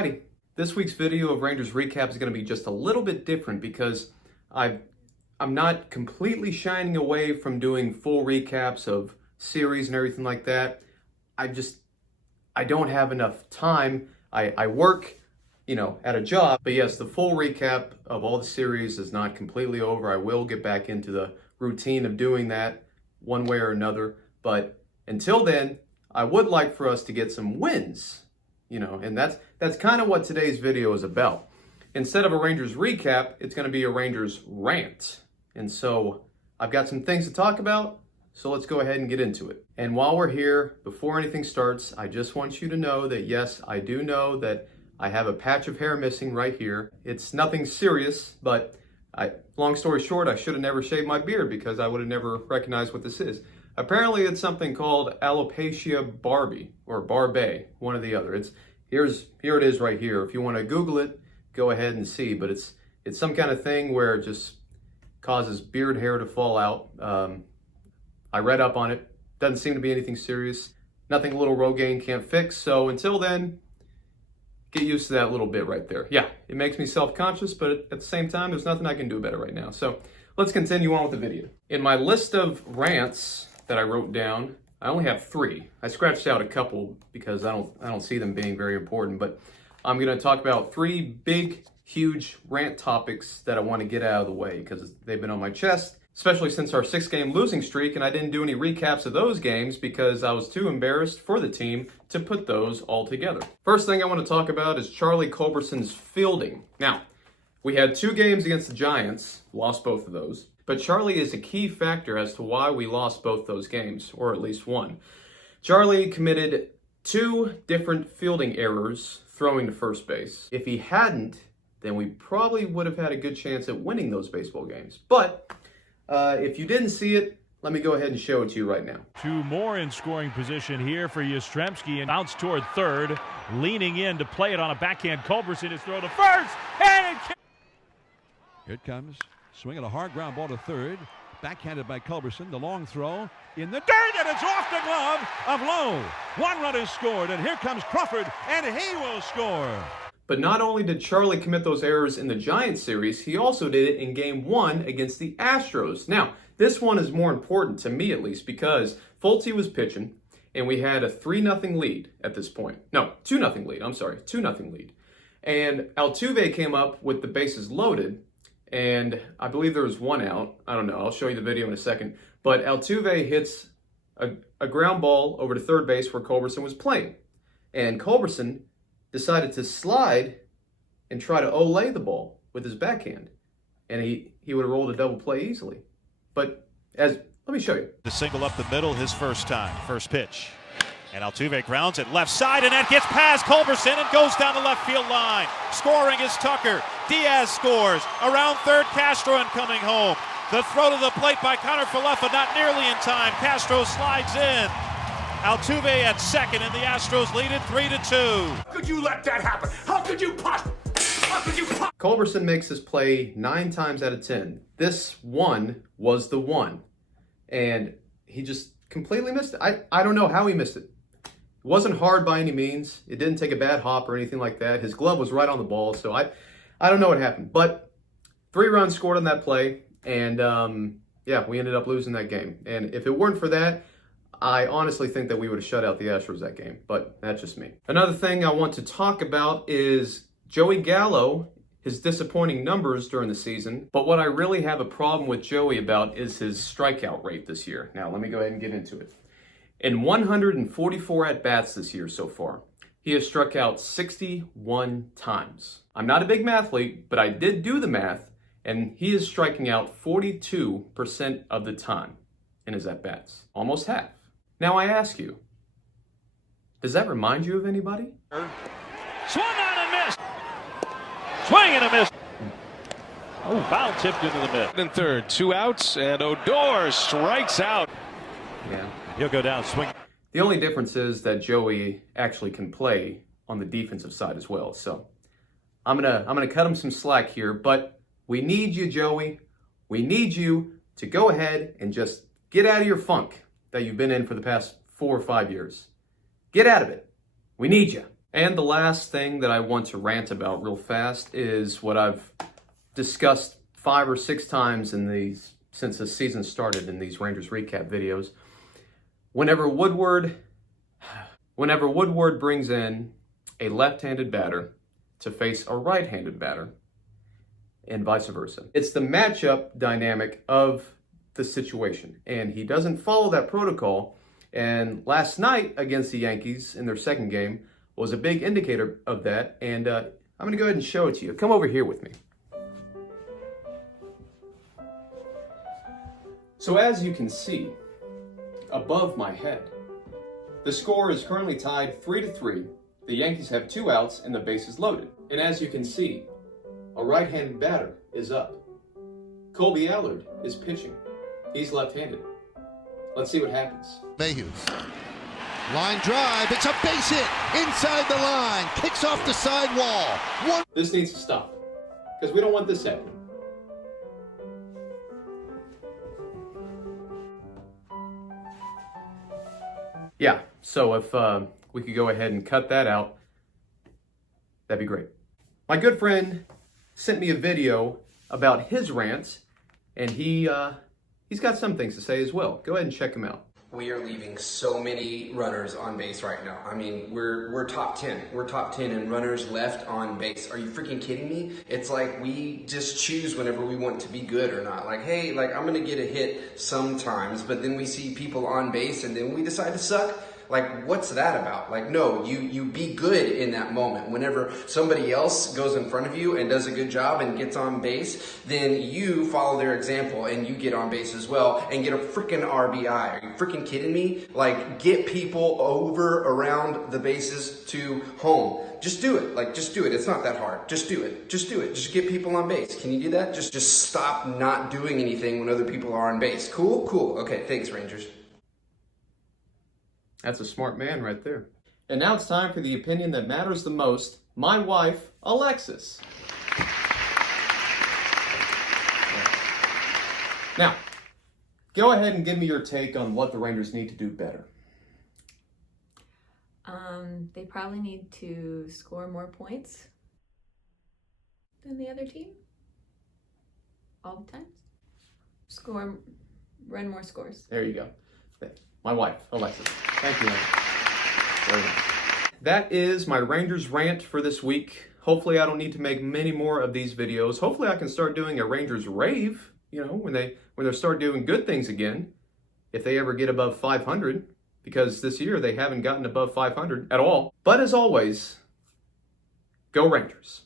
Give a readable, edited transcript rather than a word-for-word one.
Alrighty, this week's video of Rangers recap is going to be just a little bit different because I'm not completely shining away from doing full recaps of series and everything like that. I don't have enough time. I work, at a job. But yes, the full recap of all the series is not completely over. I will get back into the routine of doing that one way or another. But until then, I would like for us to get some wins, and that's kind of what today's video is about. Instead of a Rangers recap, it's going to be a Rangers rant. And so I've got some things to talk about, so let's go ahead and get into it. And while we're here, before anything starts, I just want you to know that yes, I do know that I have a patch of hair missing right here. It's nothing serious, but long story short, I should have never shaved my beard because I would have never recognized what this is. Apparently it's something called alopecia Barbie or Barbe, one or the other. Here it is right here. If you want to Google it, go ahead and see. But it's some kind of thing where it just causes beard hair to fall out. I read up on it. Doesn't seem to be anything serious. Nothing a little Rogaine can't fix. So until then, get used to that little bit right there. Yeah, it makes me self-conscious, but at the same time, there's nothing I can do about it right now. So let's continue on with the video. In my list of rants that I wrote down, I only have 3. I scratched out a couple because I don't see them being very important, but I'm going to talk about 3 big, huge rant topics that I want to get out of the way because they've been on my chest, especially since our 6-game losing streak, and I didn't do any recaps of those games because I was too embarrassed for the team to put those all together. First thing I want to talk about is Charlie Culberson's fielding. Now, we had 2 games against the Giants, lost both of those, but Charlie is a key factor as to why we lost both those games, or at least one. Charlie committed 2 different fielding errors throwing to first base. If he hadn't, then we probably would have had a good chance at winning those baseball games. But if you didn't see it, let me go ahead and show it to you right now. 2 more in scoring position here for Yastrzemski, and bounce toward third, leaning in to play it on a backhand. Culberson is throw to first, and here it comes, swinging a hard ground ball to third, backhanded by Culberson. The long throw in the dirt, and it's off the glove of Lowe. 1 run is scored, and here comes Crawford, and he will score. But not only did Charlie commit those errors in the Giants series, he also did it in Game 1 against the Astros. Now, this one is more important to me at least because Fulte was pitching and we had a 3-0 lead at this point. No, 2-0 lead. I'm sorry, 2-0 lead. And Altuve came up with the bases loaded and I believe there was 1 out. I don't know. I'll show you the video in a second. But Altuve hits a ground ball over to third base where Culberson was playing. And Culberson decided to slide and try to olay the ball with his backhand. And he would have rolled a double play easily. But let me show you. The single up the middle his first time, first pitch. And Altuve grounds it left side, and that gets past Culberson and goes down the left field line. Scoring is Tucker. Diaz scores. Around third, Castro and coming home. The throw to the plate by Connor Falefa, not nearly in time. Castro slides in. Altuve at second, and the Astros lead it 3-2. How could you let that happen? How could you possibly? Culberson makes this play 9 times out of 10. This one was the one. And he just completely missed it. I don't know how he missed it. It wasn't hard by any means. It didn't take a bad hop or anything like that. His glove was right on the ball, so I don't know what happened. But 3 runs scored on that play, and yeah, we ended up losing that game. And if it weren't for that, I honestly think that we would have shut out the Astros that game, but that's just me. Another thing I want to talk about is Joey Gallo, his disappointing numbers during the season. But what I really have a problem with Joey about is his strikeout rate this year. Now, let me go ahead and get into it. In 144 at-bats this year so far, he has struck out 61 times. I'm not a big mathlete, but I did do the math, and he is striking out 42% of the time in his at-bats. Almost half. Now I ask you, does that remind you of anybody? swung on and missed. Swing and a miss. Oh, foul tipped into the mid. In third, 2 outs, and Odor strikes out. Yeah. He'll go down, swing. The only difference is that Joey actually can play on the defensive side as well. So I'm gonna cut him some slack here, but we need you, Joey. We need you to go ahead and just get out of your funk that you've been in for the past 4 or 5 years. Get out of it. We need you. And the last thing that I want to rant about real fast is what I've discussed 5 or 6 times since the season started in these Rangers recap videos. Whenever Woodward brings in a left-handed batter to face a right-handed batter, and vice versa, it's the matchup dynamic of the situation, and he doesn't follow that protocol. And last night against the Yankees in their second game was a big indicator of that, and I'm going to go ahead and show it to you. Come over here with me. So as you can see, above my head, the score is currently tied 3-3. The Yankees have 2 outs and the bases loaded. And as you can see, a right-handed batter is up. Colby Allard is pitching. He's left-handed. Let's see what happens. Mayhew. Line drive, it's a base hit, inside the line, kicks off the sidewall. This needs to stop, because we don't want this happening. Yeah, so if we could go ahead and cut that out, that'd be great. My good friend sent me a video about his rants, and he's got some things to say as well. Go ahead and check him out. We are leaving so many runners on base right now. I mean, we're top 10. We're top 10 in runners left on base. Are you freaking kidding me? It's like we just choose whenever we want to be good or not. Like, hey, like I'm gonna get a hit sometimes, but then we see people on base and then we decide to suck. Like, what's that about? Like, no, you be good in that moment. Whenever somebody else goes in front of you and does a good job and gets on base, then you follow their example and you get on base as well and get a freaking RBI. Are you freaking kidding me? Like, get people over around the bases to home. Just do it. Like, just do it. It's not that hard. Just do it. Just do it. Just get people on base. Can you do that? Just stop not doing anything when other people are on base. Cool? Cool. Okay, thanks, Rangers. That's a smart man right there. And now it's time for the opinion that matters the most. My wife, Alexis. Now, go ahead and give me your take on what the Rangers need to do better. They probably need to score more points than the other team. All the time. Run more scores. There you go. My wife, Alexis. Thank you. Very nice. That is my Rangers rant for this week. Hopefully I don't need to make many more of these videos. Hopefully I can start doing a Rangers rave, you know, when they start doing good things again, if they ever get above 500, because this year they haven't gotten above 500 at all. But as always, go Rangers.